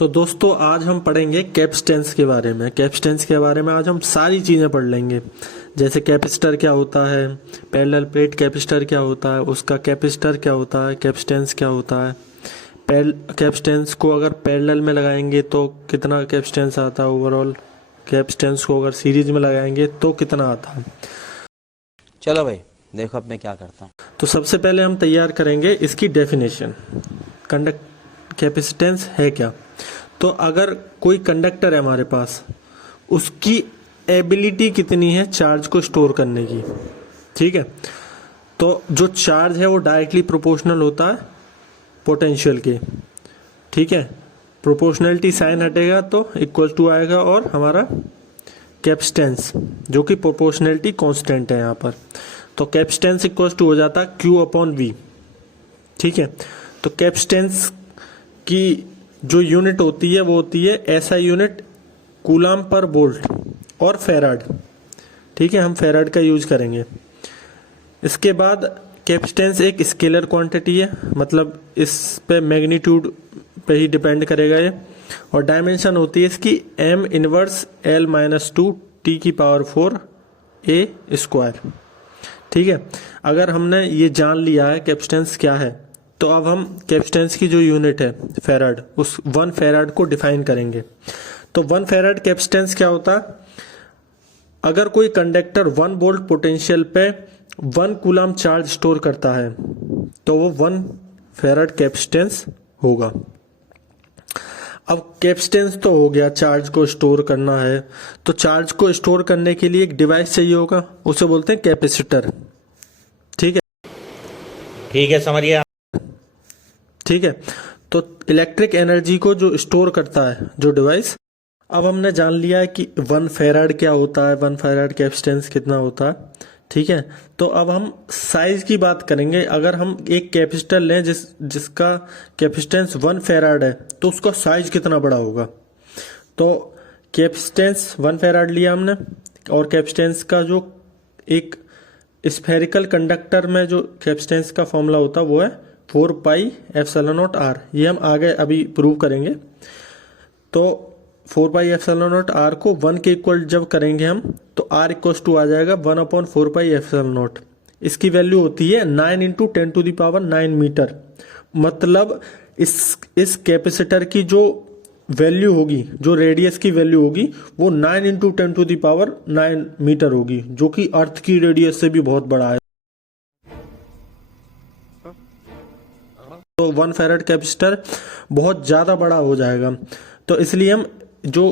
तो दोस्तों आज हम पढ़ेंगे कैपेसिटेंस के बारे में। कैपेसिटेंस के बारे में आज हम सारी चीज़ें पढ़ लेंगे, जैसे कैपेसिटर क्या होता है, पैरेलल प्लेट कैपेसिटर क्या होता है, उसका कैपेसिटर क्या होता है, कैपेसिटेंस क्या होता है, कैपेसिटेंस को अगर पैरेलल में लगाएंगे तो कितना कैपेसिटेंस आता है ओवरऑल, कैपेसिटेंस को अगर सीरीज में लगाएंगे तो कितना आता है। चलो भाई देखो अब मैं क्या करता हूँ। तो सबसे पहले हम तैयार करेंगे इसकी डेफिनेशन। कैपेसिटेंस है क्या? तो अगर कोई कंडक्टर है हमारे पास, उसकी एबिलिटी कितनी है चार्ज को स्टोर करने की, ठीक है। तो जो चार्ज है वो डायरेक्टली प्रोपोर्शनल होता है पोटेंशियल के, ठीक है। प्रोपोर्शनलिटी साइन हटेगा तो इक्वल टू आएगा और हमारा कैपेसिटेंस जो कि प्रोपोर्शनलिटी कांस्टेंट है यहाँ पर, तो कैपेसिटेंस इक्वल टू हो जाता है Q अपॉन V, ठीक है। तो कैपेसिटेंस की जो यूनिट होती है वो होती है SI unit coulomb per volt और फेराड, ठीक है। हम फेराड का यूज करेंगे। इसके बाद कैपेसिटेंस एक स्केलर क्वांटिटी है, मतलब इस पे मैग्नीट्यूड पे ही डिपेंड करेगा ये, और डायमेंशन होती है इसकी m इनवर्स L-2 t की पावर 4 a स्क्वायर, ठीक है। अगर हमने ये जान लिया है कैपेसिटेंस क्या है, तो अब हम कैपेसिटेंस की जो यूनिट है फेराड, उस 1 फेराड को डिफाइन करेंगे। तो 1 फेराड कैपेसिटेंस क्या होता है? अगर कोई कंडक्टर 1 वोल्ट पोटेंशियल पे 1 कूलम चार्ज स्टोर करता है तो वो 1 फेराड कैपेसिटेंस होगा। अब कैपेसिटेंस तो हो गया, चार्ज को स्टोर करना है, तो चार्ज को स्टोर करने के लिए एक डिवाइस चाहिए होगा, उसे बोलते हैं कैपेसिटर, ठीक है समझिए। ठीक है। तो इलेक्ट्रिक एनर्जी को जो स्टोर करता है जो डिवाइस, अब हमने जान लिया है कि 1 फेराड क्या होता है, 1 फेराड कैपेसिटेंस कितना होता है, ठीक है। तो अब हम साइज की बात करेंगे। अगर हम एक कैपेसिटर लें जिसका कैपेसिटेंस 1 फेराड है, तो उसका साइज कितना बड़ा होगा। तो कैपेसिटेंस 1 फेराड लिया हमने, और कैपेसिटेंस का जो एक स्फेरिकल कंडक्टर में जो कैपेसिटेंस का फॉर्मूला होता है वो है 4 पाई एप्सिलॉन नॉट R। ये हम आगे अभी प्रूव करेंगे। तो 4 पाई एप्सिलॉन नॉट R को 1 के इक्वल जब करेंगे हम, तो R इक्वल टू आ जाएगा 1/4 पाई एप्सिलॉन नॉट। इसकी वैल्यू होती है 9 × 10⁹ मीटर। मतलब इस कैपेसिटर की जो वैल्यू होगी, जो रेडियस की वैल्यू होगी, वो 9 × 10⁹ मीटर होगी, जो कि अर्थ की रेडियस से भी बहुत बड़ा है। तो 1 फेराड कैपेसिटर बहुत ज़्यादा बड़ा हो जाएगा, तो इसलिए हम जो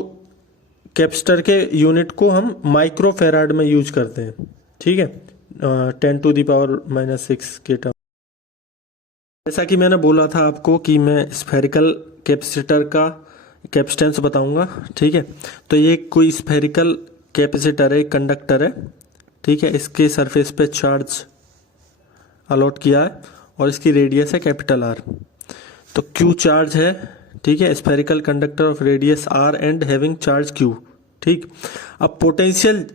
कैपेसिटर के यूनिट को हम माइक्रो फेराड में यूज करते हैं, ठीक है, 10⁻⁻6 के टर्म। जैसा कि मैंने बोला था आपको कि मैं स्फेरिकल कैपेसिटर का कैपेसिटेंस बताऊंगा, ठीक है। तो ये कोई स्फेरिकल कैपेसिटर है, कंडक्टर है, ठीक है। इसके सरफेस पे चार्ज अलॉट किया है और इसकी रेडियस है कैपिटल R। तो Q चार्ज है, ठीक है, spherical conductor of radius R and having charge Q, ठीक। अब पोटेंशियल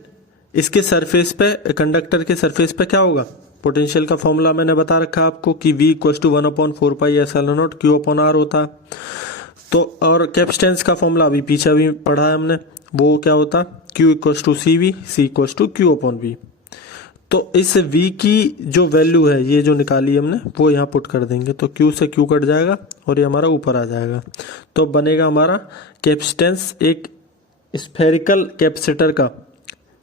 इसके सरफेस पे, कंडक्टर के सरफेस पे क्या होगा, पोटेंशियल का फॉर्मूला मैंने बता रखा आपको कि V = 1/4 pi epsilon not Q upon R होता है। तो और कैपेसिटेंस का फॉर्मूला अभी पीछे भी पढ़ा है हमने, वो क्या होता है, Q = CV, C = Q upon V। तो इस V की जो वैल्यू है, ये जो निकाली हमने, वो यहाँ पुट कर देंगे, तो Q से Q कट जाएगा और ये हमारा ऊपर आ जाएगा। तो बनेगा हमारा कैपेसिटेंस एक स्फेरिकल कैपेसिटर का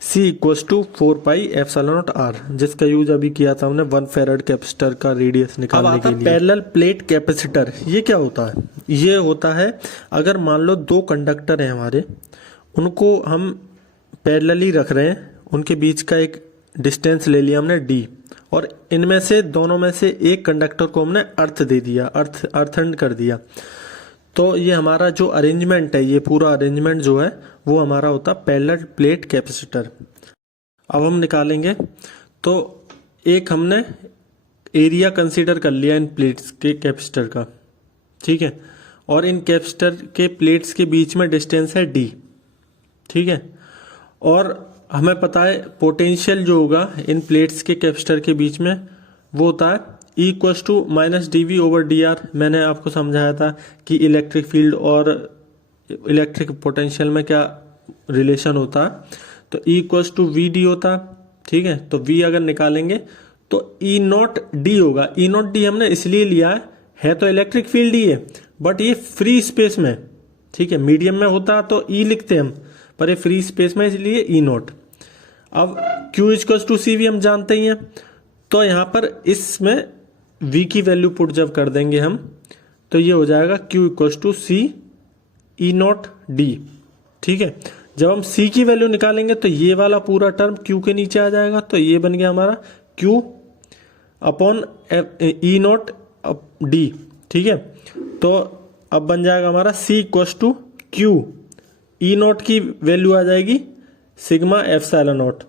C = 4 pi epsilon not R, जिसका यूज अभी किया था हमने 1 फेराड कैपेसिटर का रेडियस निकालने के लिए। पैरेलल प्लेट कैपेसिटर, ये क्या होता है? ये होता है अगर मान लो 2 कंडक्टर हैं हमारे, उनको हम पैरेलली रख रहे हैं, उनके बीच का एक डिस्टेंस ले लिया हमने D, और इनमें से दोनों में से एक कंडक्टर को हमने अर्थ दे दिया, अर्थन कर दिया। तो ये हमारा जो अरेंजमेंट है, ये पूरा अरेंजमेंट जो है वो हमारा होता है पैरेलल प्लेट कैपेसिटर। अब हम निकालेंगे, तो एक हमने एरिया कंसीडर कर लिया इन प्लेट्स के कैपेसिटर का, ठीक है, और इन कैपेसिटर के प्लेट्स के बीच में डिस्टेंस है D, ठीक है। और हमें पता है पोटेंशियल जो होगा इन प्लेट्स के कैपेसिटर के बीच में वो होता है E = -dV/dr। मैंने आपको समझाया था कि इलेक्ट्रिक फील्ड और इलेक्ट्रिक पोटेंशियल में क्या रिलेशन होता है, तो E equals to V d होता है, ठीक है। तो V अगर निकालेंगे तो E नॉट डी होगा। E नॉट डी हमने इसलिए लिया है तो इलेक्ट्रिक फील्ड ही है, बट ये फ्री स्पेस में, ठीक है। मीडियम में होता तो E लिखते हम, पर ये फ्री स्पेस में इसलिए E नॉट। अब Q equals to C V हम जानते ही हैं, तो यहाँ पर इसमें V की वैल्यू पुट जब कर देंगे हम, तो ये हो जाएगा Q equals to C E naught d, ठीक है। जब हम C की वैल्यू निकालेंगे तो ये वाला पूरा टर्म Q के नीचे आ जाएगा, तो ये बन गया हमारा Q upon E naught d, ठीक है। तो अब बन जाएगा हमारा C equals to Q, E naught की वैल्यू आ जाएगी सिग्मा एप्सिलॉन नॉट,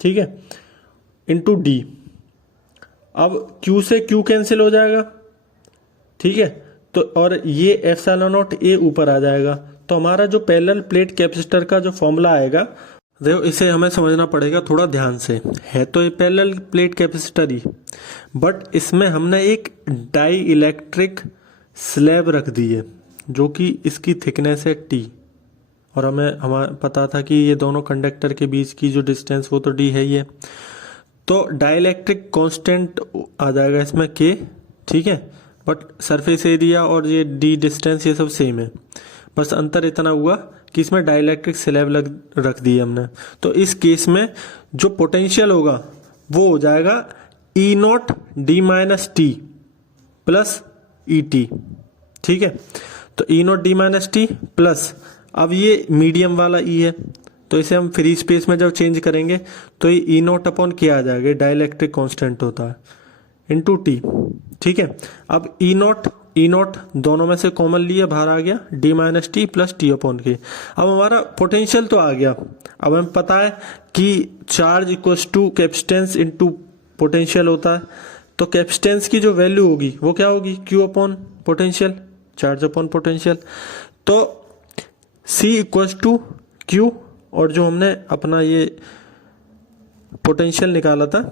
ठीक है, इंटू डी। अब Q से Q कैंसिल हो जाएगा, ठीक है। तो और ये एप्सिलॉन नॉट ए ऊपर आ जाएगा, तो हमारा जो पैरेलल प्लेट कैपेसिटर का जो फॉर्मूला आएगा, देखो इसे हमें समझना पड़ेगा थोड़ा ध्यान से। है तो ये parallel plate capacitor he, but इसमें हमने एक डाई इलेक्ट्रिक स्लैब रख दी है जो कि इसकी थिकनेस है T, और हमें पता था कि ये दोनों कंडक्टर के बीच की जो डिस्टेंस वो तो D है ही है। तो डाइलेक्ट्रिक कांस्टेंट आ जाएगा इसमें K, ठीक है। बट सरफेस एरिया और ये D डिस्टेंस ये सब सेम है, बस अंतर इतना हुआ कि इसमें डाइलेक्ट्रिक स्लैब रख दी है हमने। तो इस केस में जो पोटेंशियल होगा वो हो जाएगा E not D minus t plus E T, ठीक है। तो E not D minus t plus, अब ये मीडियम वाला E है, तो इसे हम फ्री स्पेस में जब चेंज करेंगे तो ये E नॉट अपॉन क्या आ जाएगा, डाइलेक्ट्रिक कांस्टेंट होता है, इंटू टी, ठीक है। अब E नॉट दोनों में से कॉमन लिया, बाहर आ गया D minus t plus t upon के। अब हमारा पोटेंशियल तो आ गया। अब हमें पता है कि charge equals to capacitance into potential होता है, तो कैपेसिटेंस की जो वैल्यू होगी वो क्या होगी, Q upon potential, charge upon potential. तो C इक्वल्स टू Q, और जो हमने अपना ये पोटेंशियल निकाला था,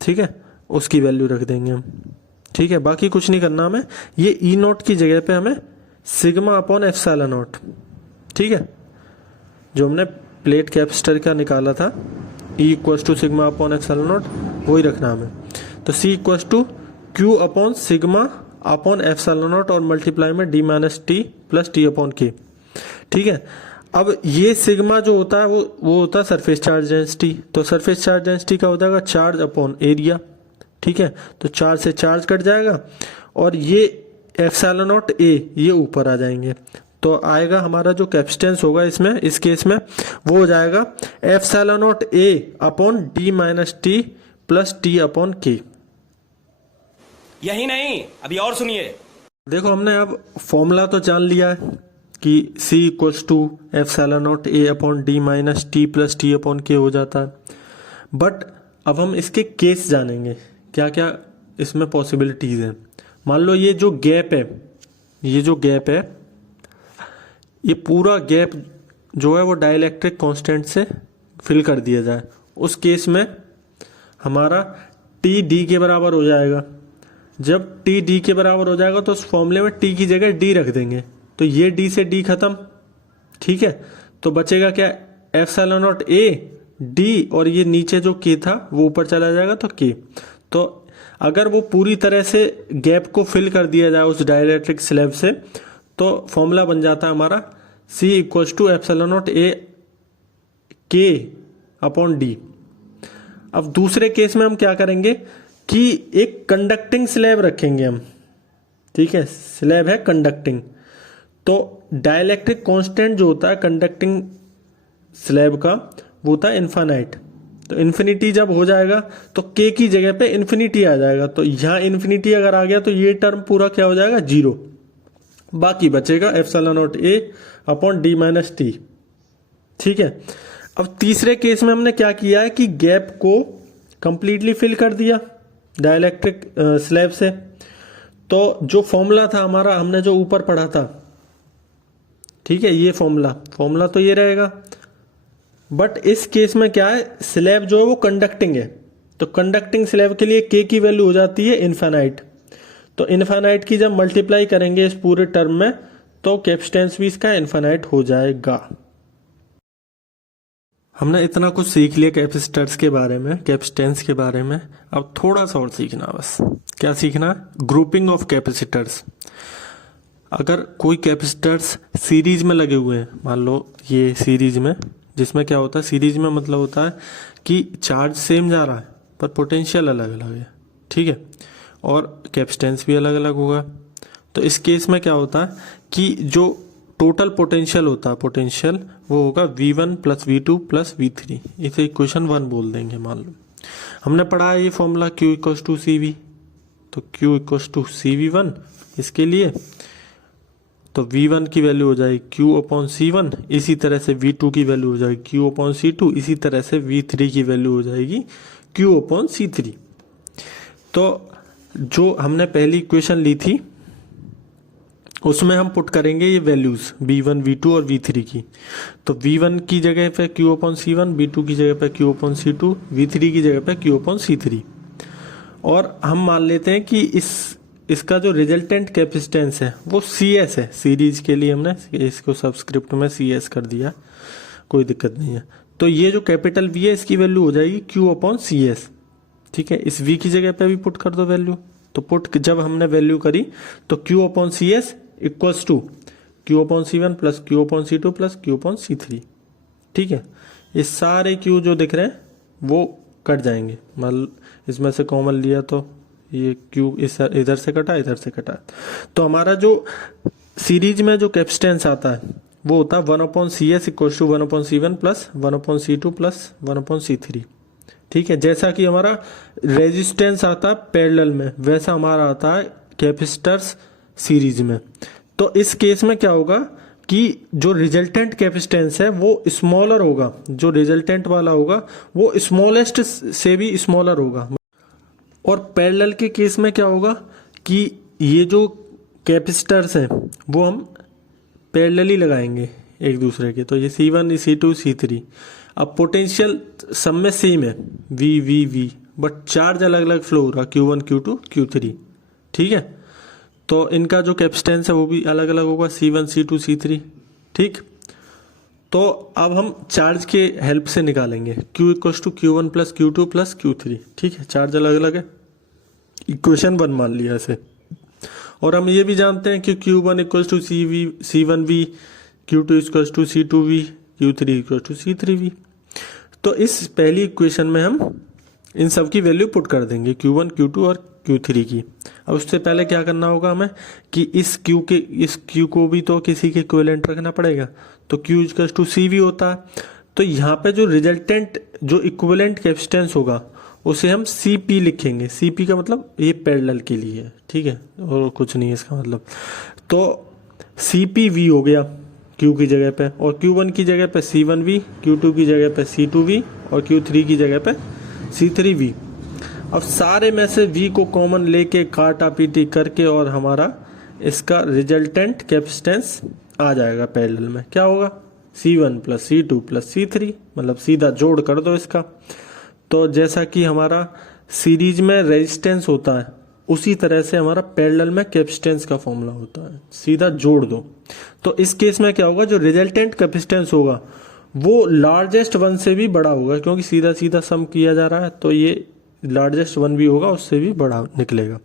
ठीक है, उसकी वैल्यू रख देंगे हम, ठीक है। बाकी कुछ नहीं करना हमें, ये E नॉट की जगह पे हमें सिग्मा अपॉन एप्सिलॉन नॉट, ठीक है, जो हमने प्लेट कैपेसिटर का निकाला था E equals to sigma upon epsilon naught, वही रखना हमें। तो C equals to Q upon sigma upon epsilon naught और मल्टीप्लाई में D minus t plus t upon k, ठीक है। अब ये सिग्मा जो होता है वो होता है सरफेस चार्ज डेंसिटी, तो सरफेस चार्ज डेंसिटी का हो जाएगा चार्ज अपॉन एरिया, ठीक है। तो चार्ज से चार्ज कट जाएगा, और ये एप्सिलॉन नॉट ए ये ऊपर आ जाएंगे, तो आएगा हमारा जो कैपेसिटेंस होगा इसमें, इस केस में वो हो जाएगा epsilon naught A upon d minus t plus t upon के। यही नहीं, अभी और सुनिए। देखो हमने अब फॉर्मूला तो जान लिया है कि C equals to epsilon naught A upon d minus t plus t upon k हो जाता है, बट अब हम इसके केस जानेंगे, क्या क्या इसमें पॉसिबिलिटीज हैं। मान लो ये जो गैप है, ये पूरा गैप जो है वो डाइलेक्ट्रिक कांस्टेंट से फिल कर दिया जाए, उस केस में हमारा T D के बराबर हो जाएगा। जब T D के बराबर हो जाएगा तो उस फॉर्मूले में T की जगह D रख देंगे, तो ये D से D खत्म, ठीक है। तो बचेगा क्या, एप्सिलॉन नॉट ए डी, और ये नीचे जो K था वो ऊपर चला जाएगा, तो K। तो अगर वो पूरी तरह से गैप को फिल कर दिया जाए उस डाइलेक्ट्रिक स्लैब से, तो फॉर्मूला बन जाता है हमारा C equals to epsilon naught A k upon D. अब दूसरे केस में हम क्या करेंगे कि एक कंडक्टिंग स्लैब रखेंगे हम, ठीक है, स्लैब है कंडक्टिंग, तो डाइलेक्ट्रिक कांस्टेंट जो होता है कंडक्टिंग स्लैब का वो होता है इन्फिनिट। तो इन्फिनिटी जब हो जाएगा तो K की जगह पे इन्फिनिटी आ जाएगा, तो यहाँ इन्फिनिटी अगर आ गया तो ये टर्म पूरा क्या हो जाएगा, जीरो। बाकी बचेगा epsilon naught A upon d minus T, ठीक है। अब तीसरे केस में हमने क्या किया है कि गैप को कंप्लीटली फिल कर दिया डाइलेक्ट्रिक स्लैब से, तो जो फॉर्मूला था हमारा, हमने जो ऊपर पढ़ा था, ठीक है, ये फॉर्मूला तो ये रहेगा, बट इस केस में क्या है, स्लैब जो है वो कंडक्टिंग है, तो कंडक्टिंग स्लैब के लिए K की वैल्यू हो जाती है इन्फिनाइट। तो इन्फिनाइट की जब मल्टीप्लाई करेंगे इस पूरे टर्म में, तो कैपेसिटेंस भी इसका इनफाइनाइट हो जाएगा। हमने इतना कुछ सीख लिया कैपेसिटर्स के बारे में, कैपेसिटेंस के बारे में। अब थोड़ा सा और सीखना, बस क्या सीखना, ग्रुपिंग ऑफ कैपेसिटर्स। अगर कोई कैपेसिटर्स सीरीज में लगे हुए हैं, मान लो ये सीरीज में, जिसमें क्या होता है सीरीज में मतलब होता है कि चार्ज सेम जा रहा है पर पोटेंशियल अलग अलग है, ठीक है, और कैपेसिटेंस भी अलग अलग होगा। तो इस केस में क्या होता है कि जो टोटल पोटेंशियल होता है, पोटेंशियल वो होगा V1 plus V2 plus V3, इसे इक्वेशन 1 बोल देंगे। मान लो हमने पढ़ा है ये formula Q equals to CV, तो Q इक्वल्स टू CV1 इसके लिए, तो V1 की वैल्यू हो जाएगी Q अपॉन C1, इसी तरह से V2 की वैल्यू हो जाएगी Q अपॉन C2, इसी तरह से V3 की वैल्यू हो जाएगी Q अपॉन C3। तो जो हमने पहली इक्वेशन ली थी उसमें हम पुट करेंगे ये वैल्यूज V1, V2 और V3 की। तो V1 की जगह पे Q अपॉन C1, V2 की जगह पे Q अपॉन C2, V3 की जगह पे Q अपॉन C3। और हम मान लेते हैं कि इसका जो रिजल्टेंट कैपेसिटेंस है वो CS है। सीरीज के लिए हमने इसको सबस्क्रिप्ट में CS कर दिया, कोई दिक्कत नहीं है। तो ये जो कैपिटल V है इसकी वैल्यू हो जाएगी Q अपॉन CS, ठीक है। इस V की जगह पे भी पुट कर दो वैल्यू, तो पुट जब हमने वैल्यू करी तो Q upon CS equals to Q upon C1 plus Q upon C2 plus Q upon C3, ठीक है। ये सारे Q जो दिख रहे हैं वो कट जाएंगे, मान इसमें से कॉमन लिया तो ये Q इधर से कटा, इधर से कटा। तो हमारा जो सीरीज में जो कैपेसिटेंस आता है वो होता है 1 upon CS equals to 1 upon C1 plus 1 upon C2 plus 1 upon C3, ठीक है। जैसा कि हमारा रेजिस्टेंस आता है पैरेलल में, वैसा हमारा आता है कैपेसिटर्स सीरीज में। तो इस केस में क्या होगा कि जो रिजल्टेंट कैपेसिटेंस है वो स्मॉलर होगा, जो रिजल्टेंट वाला होगा वो स्मॉलेस्ट से भी स्मॉलर होगा। और पैरेलल के केस में क्या होगा कि ये जो कैपेसिटर्स हैं वो हम पैरेलली लगाएंगे एक दूसरे के, तो ये C1, C2, C3। अब पोटेंशियल सब में सेम है V, बट चार्ज अलग अलग फ्लो हो रहा, Q1, Q2, Q3, ठीक है। तो इनका जो कैपेसिटेंस है वो भी अलग अलग होगा, C1, C2, C3, ठीक। तो अब हम चार्ज के हेल्प से निकालेंगे Q equals to Q1 plus Q2 plus Q3, ठीक है। चार्ज अलग अलग है, इक्वेशन 1 मान लिया इसे। और हम ये भी जानते हैं कि Q1 equals to C1V, Q2 equals to C2V, Q3 equals to C3V। तो इस पहली इक्वेशन में हम इन सब की वैल्यू पुट कर देंगे, Q1, Q2 और Q3 की। अब उससे पहले क्या करना होगा हमें कि इस Q को भी तो किसी के इक्विवेलेंट रखना पड़ेगा, तो Q इक्वल्स टू CV होता है। तो यहाँ पे जो रिजल्टेंट जो इक्विवेलेंट कैपेसिटेंस होगा उसे हम CP लिखेंगे। CP का मतलब ये पैरेलल के लिए है, ठीक है, और कुछ नहीं है इसका मतलब। तो CPV हो गया Q की जगह पे, और Q1 की जगह पे C1V, Q2 की जगह पे C2V और Q3 की जगह पे C3V। अब सारे में से V को कॉमन लेके काटा पीटी करके और हमारा इसका रिजल्टेंट कैपेसिटेंस आ जाएगा पैरेलल में। क्या होगा C1 plus C2 plus C3, मतलब सीधा जोड़ कर दो इसका। तो जैसा कि हमारा सीरीज में रेजिस्टेंस होता है उसी तरह से हमारा पैरेलल में कैपेसिटेंस का फॉर्मूला होता है, सीधा जोड़ दो। तो इस केस में क्या होगा, जो रिजल्टेंट कैपेसिटेंस होगा वो लार्जेस्ट वन से भी बड़ा होगा, क्योंकि सीधा सीधा सम किया जा रहा है, तो ये लार्जेस्ट वन भी होगा उससे भी बड़ा निकलेगा,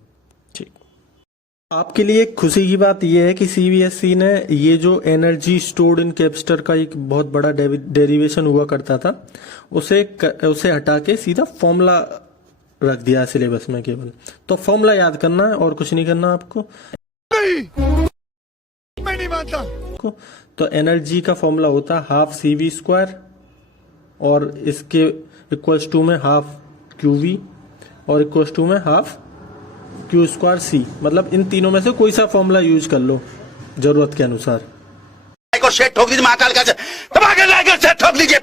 ठीक। आपके लिए खुशी की बात यह है कि CBSE ने ये जो एनर्जी स्टोर्ड इन कैपेसिटर का एक बहुत बड़ा डेरिवेशन हुआ करता था उसे हटा के सीधा फॉर्मूला रख दिया सिलेबस में केवल। तो फॉर्मूला याद करना है और कुछ नहीं करना आपको। मैं नहीं मानता। तो एनर्जी का फॉर्मूला होता है हाफ CV² और इसके इक्वल्स टू में हाफ QV और इक्वल्स टू में हाफ Q²C। मतलब इन तीनों में से कोई सा फॉर्मूला यूज कर लो जरूरत के अनुसार। ठोक दीजिए महाकाल का ठोक दीजिए।